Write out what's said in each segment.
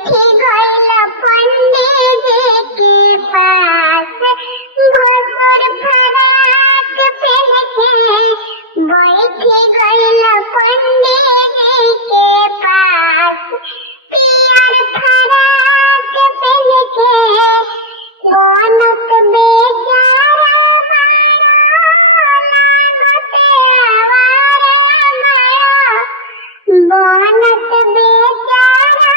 बैठी गइल पंडित जी के पास, भसुर फराक पहन के बैठी गइल पंडित जी के पास। पियर फराक पहन के बनत बेचारा लागत आवारा माया, बनत बेचारा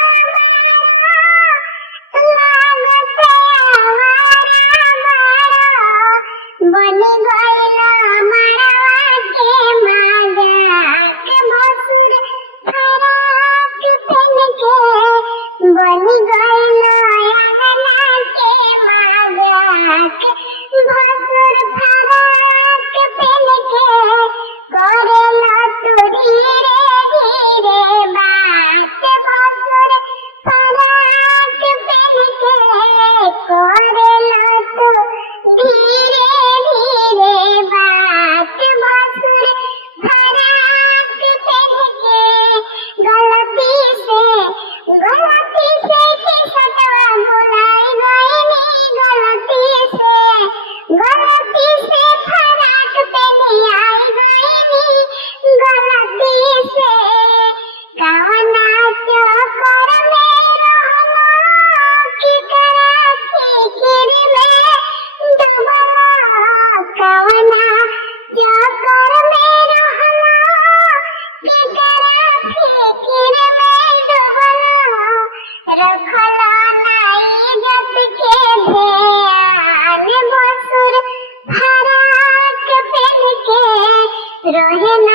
लागत आवारा माया। बन गइल मड़वा के मजाक, भसुर फराक पहन के बन गइल अंगना के मजाक। भसुर फराक पहन के करेला तू धीरे धीरे बात, भसुर फराक पहन के करेला तू धीरे धीरे बात। भसुर फराक पहन के गलती से खिसटा भुलाई गइनी, गलती से फराक पहने आई गइनी, गलती से कवना चक्कर में रहला की तरह फिकिर में डूबला, कवना चक्कर में रहला की तरह फिकिर में डूबला। रखला नाई जब के ध्यान, भसुर फराक पहन के रहेला